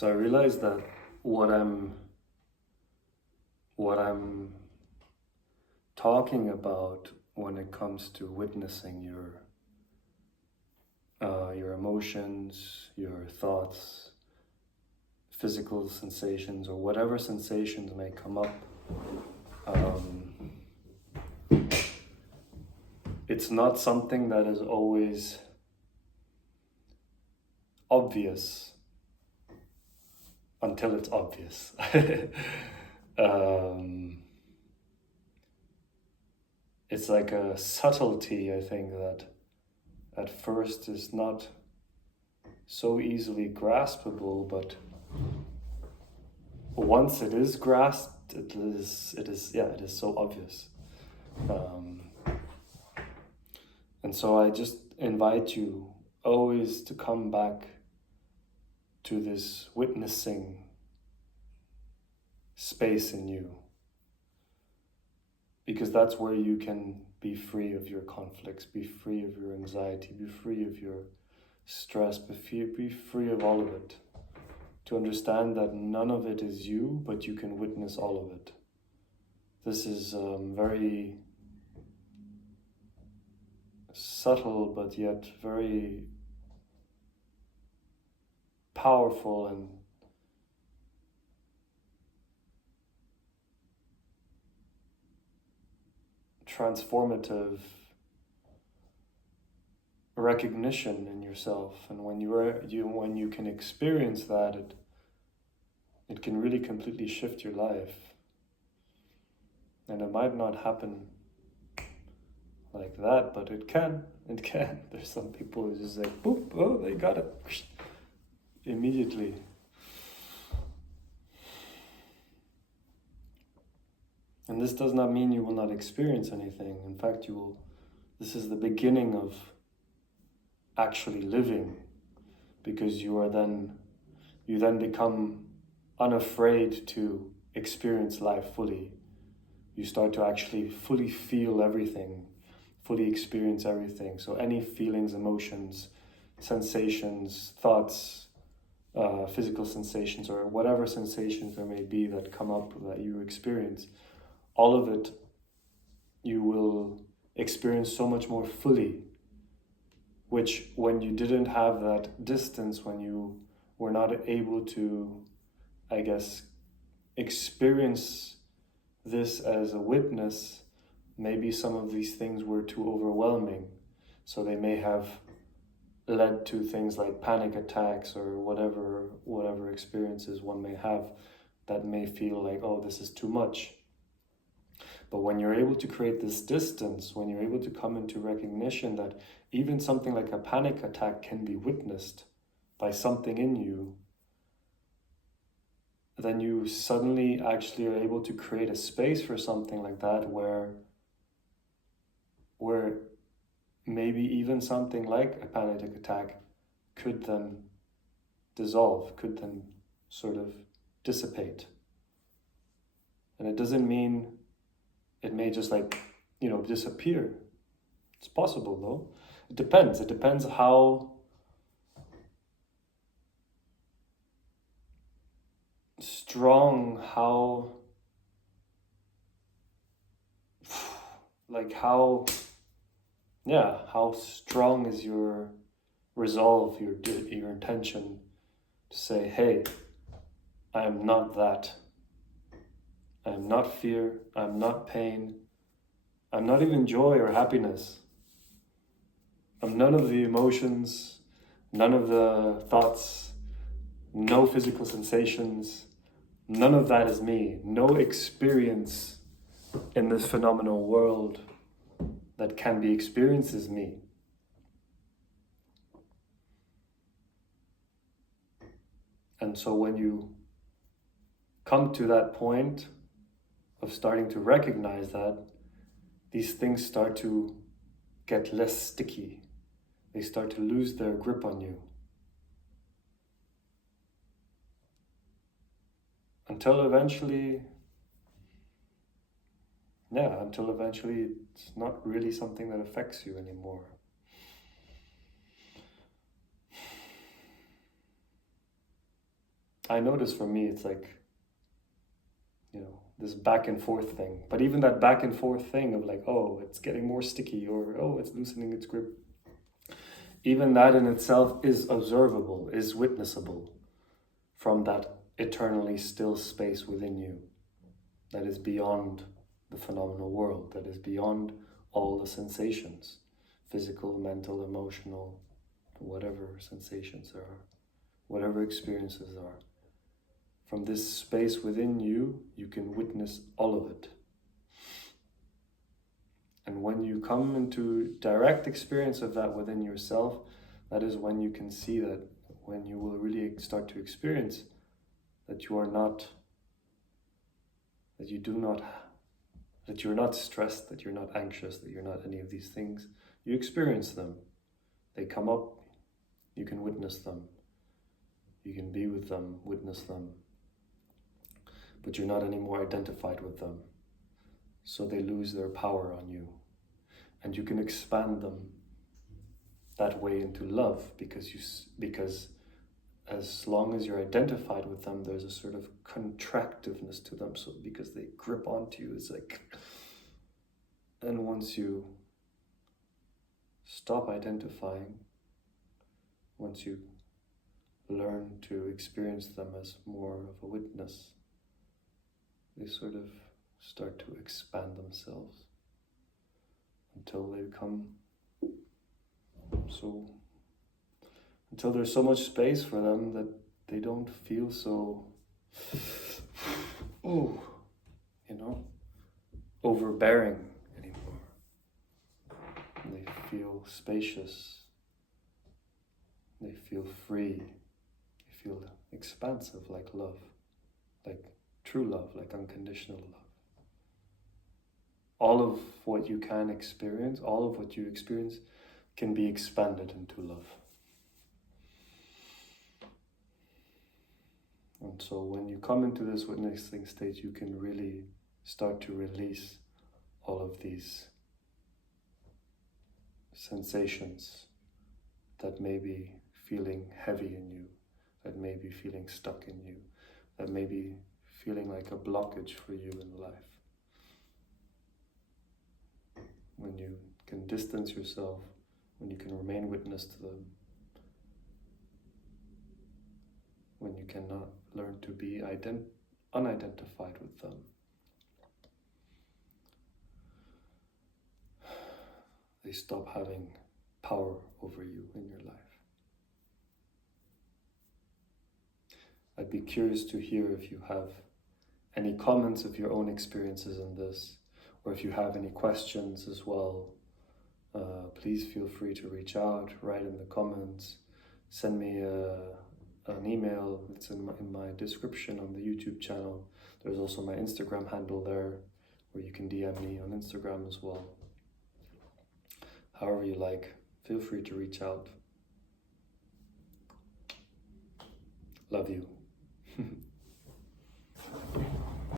So I realized that what I'm talking about when it comes to witnessing your emotions, your thoughts, physical sensations, or whatever sensations may come up, it's not something that is always obvious until it's obvious. It's like a subtlety, I think, that at first is not so easily graspable, but once it is grasped, it is so obvious. And so I just invite you always to come back to this witnessing space in you, because that's where you can be free of your conflicts, be free of your anxiety, be free of your stress, be free of all of it. To understand that none of it is you, but you can witness all of it. This is very subtle, but yet very powerful and transformative recognition in yourself. And when you can experience that, it can really completely shift your life. And it might not happen like that, but it can. There's some people who just like, boop, oh, they got it immediately. And this does not mean you will not experience anything. In fact, this is the beginning of actually living, because you then become unafraid to experience life fully. You start to actually fully feel everything, fully experience everything. So any feelings, emotions, sensations, thoughts, physical sensations, or whatever sensations there may be that come up that you experience, all of it you will experience so much more fully, which when you didn't have that distance, when you were not able to, I guess, experience this as a witness, maybe some of these things were too overwhelming. So they may have led to things like panic attacks or whatever experiences one may have that may feel like, oh, this is too much. But when you're able to create this distance, when you're able to come into recognition that even something like a panic attack can be witnessed by something in you, then you suddenly actually are able to create a space for something like that where maybe even something like a panic attack could then dissolve, could then sort of dissipate. And it doesn't mean it may just disappear. It's possible though. It depends how strong, how strong is your resolve, your intention to say, hey, I am not that. I am not fear, I am not pain, I'm not even joy or happiness. I'm none of the emotions, none of the thoughts, no physical sensations, none of that is me. No experience in this phenomenal world that can be experienced is me. And so when you come to that point of starting to recognize that, these things start to get less sticky. They start to lose their grip on you. Until eventually it's not really something that affects you anymore. I notice for me, it's like, this back and forth thing. But even that back and forth thing of like, oh, it's getting more sticky, or oh, it's loosening its grip. Even that in itself is observable, is witnessable from that eternally still space within you that is beyond the phenomenal world, that is beyond all the sensations, physical, mental, emotional, whatever sensations there are, whatever experiences there are. From this space within you, you can witness all of it. And when you come into direct experience of that within yourself, that is when you can see that, when you will really start to experience that you are not, that you're not stressed, that you're not anxious, that you're not any of these things. You experience them. They come up, you can witness them. You can be with them, witness them. But you're not anymore identified with them. So they lose their power on you. And you can expand them that way into love, because as long as you're identified with them, there's a sort of contractiveness to them. So because they grip onto you, it's like, and once you stop identifying, once you learn to experience them as more of a witness, they sort of start to expand themselves until they become until there's so much space for them that they don't feel so, overbearing anymore. And they feel spacious. They feel free. They feel expansive, like love, like true love, like unconditional love. All of what you can experience, all of what you experience can be expanded into love. And so when you come into this witnessing state, you can really start to release all of these sensations that may be feeling heavy in you, that may be feeling stuck in you, that may be feeling like a blockage for you in life. When you can distance yourself, when you can remain witness to them, when you cannot learn to be unidentified with them, they stop having power over you in your life. I'd be curious to hear if you have any comments of your own experiences in this, or if you have any questions as well. Please feel free to reach out, write in the comments, send me an email. It's in my description on the YouTube channel. There's also my Instagram handle there, where you can DM me on Instagram as well. However you like, feel free to reach out. Love you.